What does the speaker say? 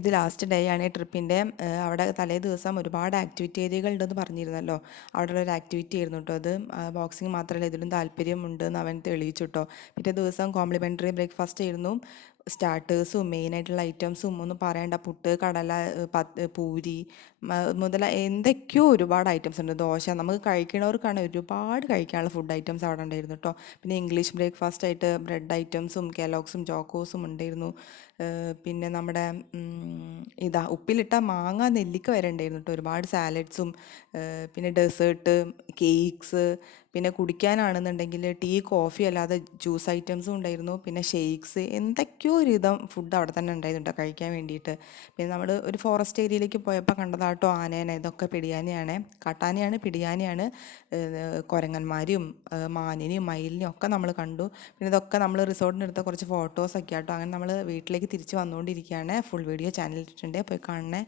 ഇത് last day ആണ് ട്രിപ്പിൻ്റെ. അവിടെ തലേ ദിവസം ഒരുപാട് ആക്ടിവിറ്റി ഏരിയകൾ ഉണ്ടെന്ന് പറഞ്ഞിരുന്നല്ലോ. അവിടെയുള്ള ഒരു ആക്ടിവിറ്റി ആയിരുന്നു കേട്ടോ അത്. ബോക്സിങ് മാത്രമല്ല ഇതിലും താല്പര്യമുണ്ടെന്ന് അവൻ തെളിയിച്ചു കേട്ടോ. പിറ്റേ ദിവസം കോംപ്ലിമെൻ്ററി ബ്രേക്ക്ഫാസ്റ്റ് ആയിരുന്നു. സ്റ്റാർട്ടേഴ്സും മെയിനായിട്ടുള്ള ഐറ്റംസും ഒന്നും പറയണ്ട. പുട്ട്, കടല, പൂരി മുതല എന്തൊക്കെയോ ഒരുപാട് ഐറ്റംസ് ഉണ്ട്. ദോശ നമുക്ക് കഴിക്കണവർക്കാണ് ഒരുപാട് കഴിക്കാനുള്ള ഫുഡ് ഐറ്റംസ് അവിടെ ഉണ്ടായിരുന്നു കേട്ടോ. പിന്നെ ഇംഗ്ലീഷ് ബ്രേക്ക്ഫാസ്റ്റ് ആയിട്ട് ബ്രെഡ് ഐറ്റംസും കെലോഗ്സും ചോക്കോസും ഉണ്ടായിരുന്നു. പിന്നെ നമ്മുടെ ഉപ്പിലിട്ട മാങ്ങ നെല്ലിക്ക വരെ ഉണ്ടായിരുന്നു കേട്ടോ. ഒരുപാട് സാലഡ്സും പിന്നെ ഡെസേർട്ട്, കേക്ക്സ്, പിന്നെ കുടിക്കാനാണെന്നുണ്ടെങ്കിൽ ടീ, കോഫി അല്ലാതെ ജ്യൂസ് ഐറ്റംസും ഉണ്ടായിരുന്നു. പിന്നെ ഷെയ്ക്സ്, എന്തൊക്കെയോ ഒരു വിധം ഫുഡ് അവിടെ തന്നെ ഉണ്ടായിരുന്നു കേട്ടോ കഴിക്കാൻ വേണ്ടിയിട്ട്. പിന്നെ നമ്മൾ ഒരു ഫോറസ്റ്റ് ഏരിയയിലേക്ക് പോയപ്പോൾ കണ്ടതാട്ടോ ആനേനെ. ഇതൊക്കെ പിടിയാനയാണ്, കാട്ടാനയാണ്, പിടിയാനയാണ്. കുരങ്ങന്മാരും മാനിനെയും മയിലിനെയും ഒക്കെ നമ്മൾ കണ്ടു. പിന്നെ ഇതൊക്കെ നമ്മൾ റിസോർട്ടിനെടുത്ത കുറച്ച് ഫോട്ടോസൊക്കെ ആട്ടോ. അങ്ങനെ നമ്മൾ വീട്ടിലേക്ക് തിരിച്ച് വന്നുകൊണ്ടിരിക്കുകയാണ്. ഫുൾ വീഡിയോ ചാനലിൽ ഇട്ടിട്ടുണ്ട്, പോയി കാണണേ.